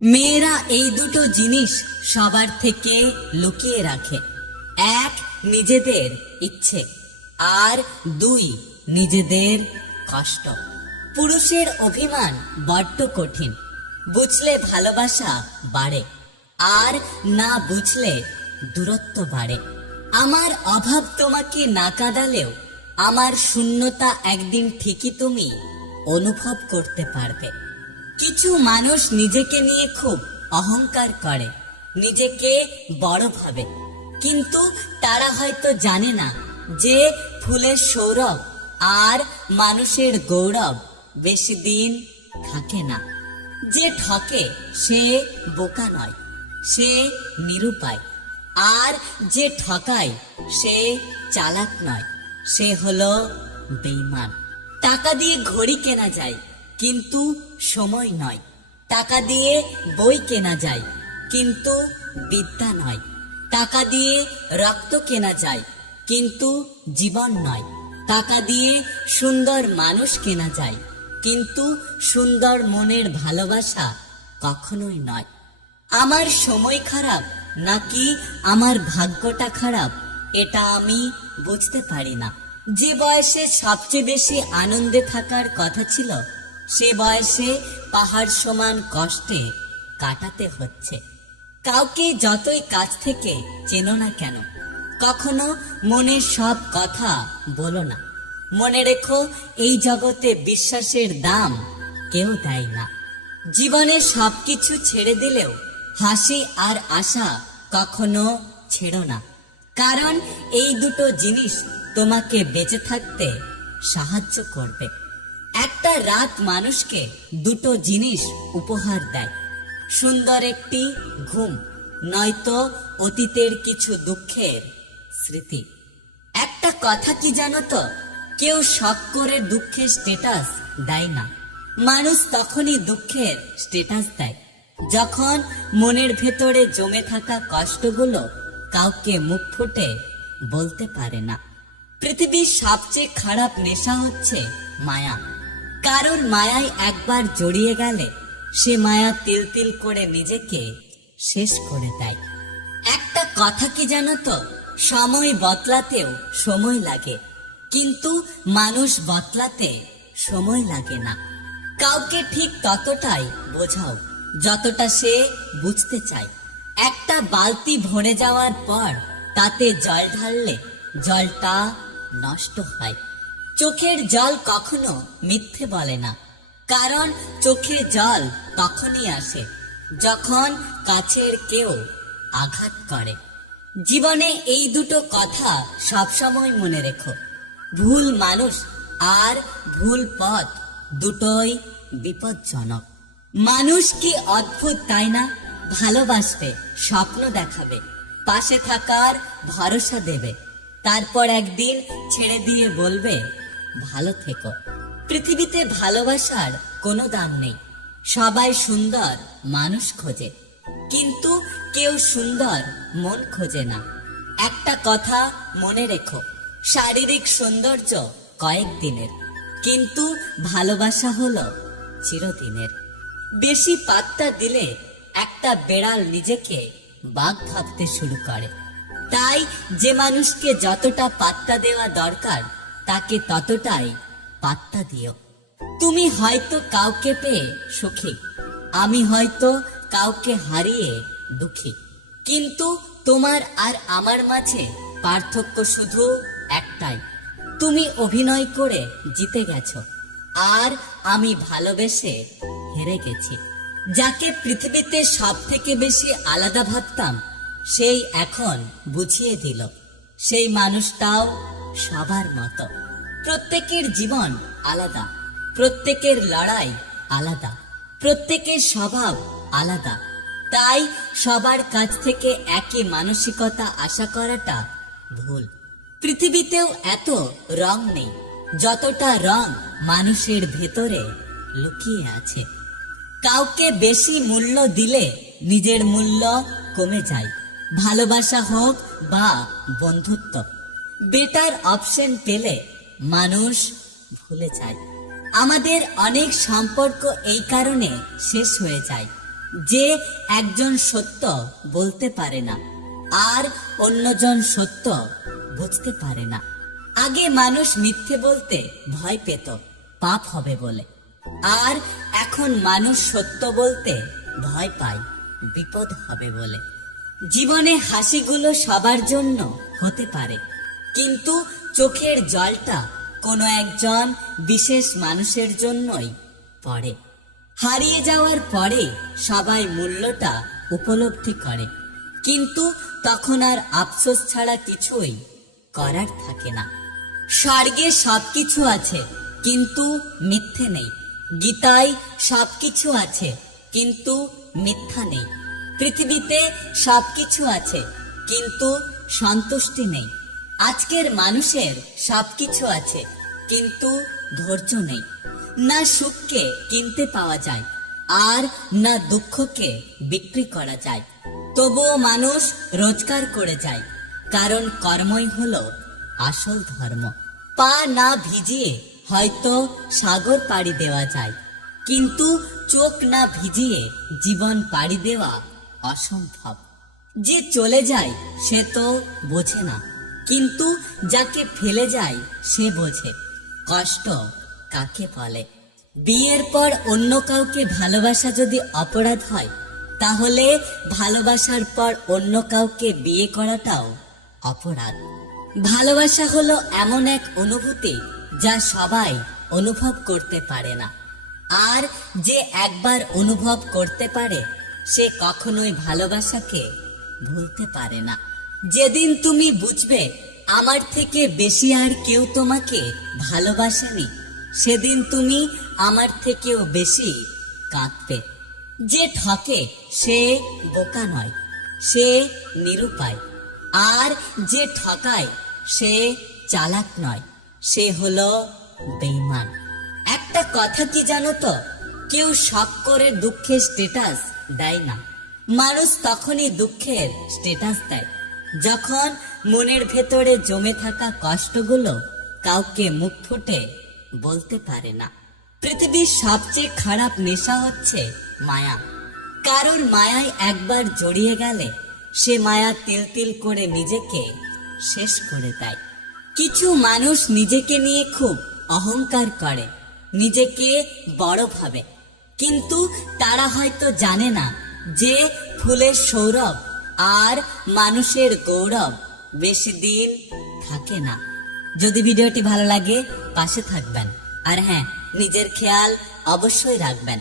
মেয়েরা এই দুটো জিনিস সবার থেকে লুকিয়ে রাখে। এক, নিজেদের ইচ্ছে, আর দুই, নিজেদের কষ্ট। পুরুষের অভিমান বড্ড কঠিন। বুঝলে ভালোবাসা বাড়ে, আর না বুঝলে দূরত্ব বাড়ে। আমার অভাব তোমাকে না কাঁদালেও আমার শূন্যতা একদিন ঠিকই তুমি অনুভব করতে পারবে। কিছু মানুষ নিজেকে নিয়ে খুব অহংকার করে, নিজেকে বড় ভাবে, কিন্তু তারা হয়তো জানে না যে ফুলের সৌরভ আর মানুষের গৌরব বেশি দিন থাকে না। যে ঠকে সে বোকা নয়, সে নিরুপায়। আর যে ঠকায় সে চালাক নয়, সে হলো বেঈমান। টাকা দিয়ে ঘড়ি কেনা যায়, কিন্তু সময় নয়। টাকা দিয়ে বই কেনা যায়, কিন্তু বিদ্যা নয়। টাকা দিয়ে রক্ত কেনা যায়, কিন্তু জীবন নয়। টাকা দিয়ে সুন্দর মানুষ কেনা যায়, কিন্তু সুন্দর মনের ভালোবাসা কখনোই নয়। আমার সময় খারাপ নাকি আমার ভাগ্যটা খারাপ, এটা আমি বুঝতে পারি না। যে বয়সে সবচেয়ে বেশি আনন্দে থাকার কথা ছিল, সে বয়সে পাহাড় সমান কষ্টে কাটাতে হচ্ছে। কাউকে যতই কাছ থেকে চেনো না কেন, কখনো মনের সব কথা বলো না। মনে রেখো, এই জগতে বিশ্বাসের দাম কেউ দেয় না। জীবনে সবকিছু ছেড়ে দিলেও হাসি আর আশা কখনো ছেড়ো না, কারণ এই দুটো জিনিস তোমাকে বেঁচে থাকতে সাহায্য করবে। একটা রাত মানুষকে দুটো জিনিস উপহার দেয়, সুন্দর একটি ঘুম, নয়তো অতীতের কিছু দুঃখের স্মৃতি। একটা কথা কি জানো তো, কেউ শখ করে দুঃখের স্ট্যাটাস দেয় না। মানুষ তখনই দুঃখের স্ট্যাটাস দেয় যখন মনের ভেতরে জমে থাকা কষ্টগুলো কাউকে মুখ ফুটে বলতে পারে না। পৃথিবীর সবচেয়ে খারাপ নেশা হচ্ছে মায়া। কারোর মায়ায় একবার জড়িয়ে গেলে সে মায়া তিল তিল করে নিজেকে শেষ করে দেয়। একটা কথা কি জানো তো, সময় বদলাতেও সময় লাগে, কিন্তু মানুষ বদলাতে সময় লাগে না। কাউকে ঠিক ততটাই বোঝাও যতটা সে বুঝতে চায়। একটা বালতি ভরে যাওয়ার পর তাতে জল ঢাললে জলটা নষ্ট হয়। চোখের জল কখনো মিথ্যে বলে না, কারণ চোখে জল তখনই আসে যখন কাছের কেউ আঘাত করে। জীবনে এই দুটো কথা সবসময় মনে রেখো, ভুল মানুষ আর ভুল পথ দুটোই বিপজ্জনক। মানুষ কি অদ্ভুত তাই না? ভালোবাসবে, স্বপ্ন দেখাবে, পাশে থাকার ভরসা দেবে, তারপর একদিন ছেড়ে দিয়ে বলবে ভালো থেকো। পৃথিবীতে ভালোবাসার কোনো দাম নেই। সবাই সুন্দর মানুষ খোঁজে, কিন্তু কেউ সুন্দর মন খোঁজে না। একটা কথা মনে রেখো, শারীরিক সৌন্দর্য কয়েকদিনের, কিন্তু ভালোবাসা হলো চিরদিনের। বেশি পাত্তা দিলে একটা বেড়াল নিজেকে বাঘ ভাবতে শুরু করে। তাই যে মানুষকে যতটা পাত্তা দেওয়া দরকার তাকে ততটাই পাত্তা দিও। তুমি হয়তো কাউকে পেয়ে সুখী, আমি হয়তো কাউকে হারিয়ে দুঃখী, কিন্তু তোমার আর আমার মাঝে পার্থক্য শুধু একটাই, তুমি অভিনয় করে জিতে গেছো, আর আমি ভালোবেসে হেরে গেছি। যাকে পৃথিবীতে সব থেকে বেশি আলাদা ভাবতাম, সেই এখন বুঝিয়ে দিল সেই মানুষটাও সবার মতো। প্রত্যেকের জীবন আলাদা, প্রত্যেকের লড়াই আলাদা, প্রত্যেকের স্বভাব আলাদা। তাই সবার কাছ থেকে একই মানসিকতা আশা করাটা ভুল। পৃথিবীতেও এত রং নেই যতটা রং মানুষের ভেতরে লুকিয়ে আছে। কাউকে বেশি মূল্য দিলে নিজের মূল্য কমে যায়, ভালোবাসা হোক বা বন্ধুত্ব। বেটার অপশন পেলে মানুষ ভুলে যায়। আমাদের অনেক সম্পর্ক এই কারণে শেষ হয়ে যায়, যে একজন সত্য বলতে পারে না আর অন্যজন সত্য বুঝতে পারে না। আগে মানুষ মিথ্যে বলতে ভয় পেত পাপ হবে বলে, আর এখন মানুষ সত্য বলতে ভয় পায় বিপদ হবে বলে। জীবনে হাসিগুলো সবার জন্য হতে পারে, কিন্তু চোখের জলটা কোনো একজন বিশেষ মানুষের জন্যই পড়ে। হারিয়ে যাওয়ার পরে সবাই মূল্যটা উপলব্ধি করে, কিন্তু তখন আর আফসোস ছাড়া কিছুই করার থাকে না। স্বর্গে সবকিছু আছে কিন্তু মিথ্যে নেই, গীতায় সবকিছু আছে কিন্তু মিথ্যা নেই, পৃথিবীতে সবকিছু আছে কিন্তু সন্তুষ্টি নেই। আজকের মানুষের সবকিছু আছে কিন্তু ধৈর্য নেই। না সুখকে কিনতে পাওয়া যায় আর না দুঃখকে বিক্রি করা যায়, তবুও মানুষ রোজগার করে যায়, কারণ কর্মই হলো আসল ধর্ম। পা না ভিজিয়ে হয়তো সাগর পাড়ি দেওয়া যায়, কিন্তু চোখ না ভিজিয়ে জীবন পাড়ি দেওয়া অসম্ভব। যে চলে যায় সে তো বোঝে না, কিন্তু যাকে ফেলে যায় সে বোঝে কষ্ট কাকে বলে। বিয়ের পর অন্য কাউকে ভালোবাসা যদি অপরাধ হয়, তাহলে ভালোবাসার পর অন্য কাউকে বিয়ে করাটাও অপরাধ। ভালোবাসা হলো এমন এক অনুভূতি যা সবাই অনুভব করতে পারে না, আর যে একবার অনুভব করতে পারে সে কখনোই ভালোবাসাকে ভুলতে পারে না। যেদিন তুমি বুঝবে আমার থেকে বেশি আর কেউ তোমাকে ভালোবাসেনি, সেদিন তুমি আমার থেকেও বেশি কাঁদবে। যে ঠকে সে বোকা নয়, সে নিরুপায়, আর যে ঠকায় সে চালাক নয়, সে হলো বেঈমান। একটা কথা কি জানো তো, কেউ শখ করে দুঃখের স্ট্যাটাস দেয় না। মানুষ তখনই দুঃখের স্ট্যাটাস দেয় যখন মনের ভেতরে জমে থাকা কষ্টগুলো কাউকে মুখ ফুটে বলতে পারে না। পৃথিবীর সবচেয়ে খারাপ নেশা হচ্ছে মায়া। কারণ মায়ায় একবার জড়িয়ে গেলে সে মায়া তিল তিল করে নিজেকে শেষ করে দেয়। কিছু মানুষ নিজেকে নিয়ে খুব অহংকার করে, নিজেকে বড় ভাবে, কিন্তু তারা হয়তো জানে না যে ফুলের সৌরভ আর মানুষের গৌরব বেশি দিন থাকে না। যদি ভিডিওটি ভালো লাগে পাশে থাকবেন, আর হ্যাঁ, নিজের খেয়াল অবশ্যই রাখবেন।